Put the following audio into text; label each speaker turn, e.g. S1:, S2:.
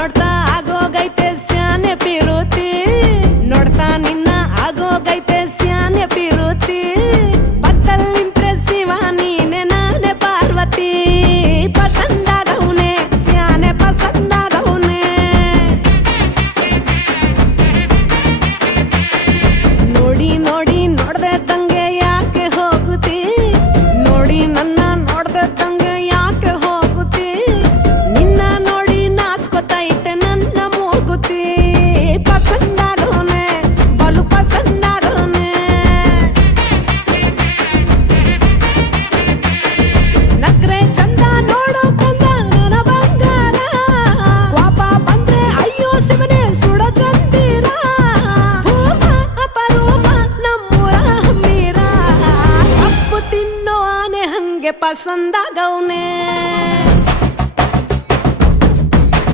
S1: importar. ತಾನೆ ಹಂಗೆ ಪಸಂದಾಗವನೇ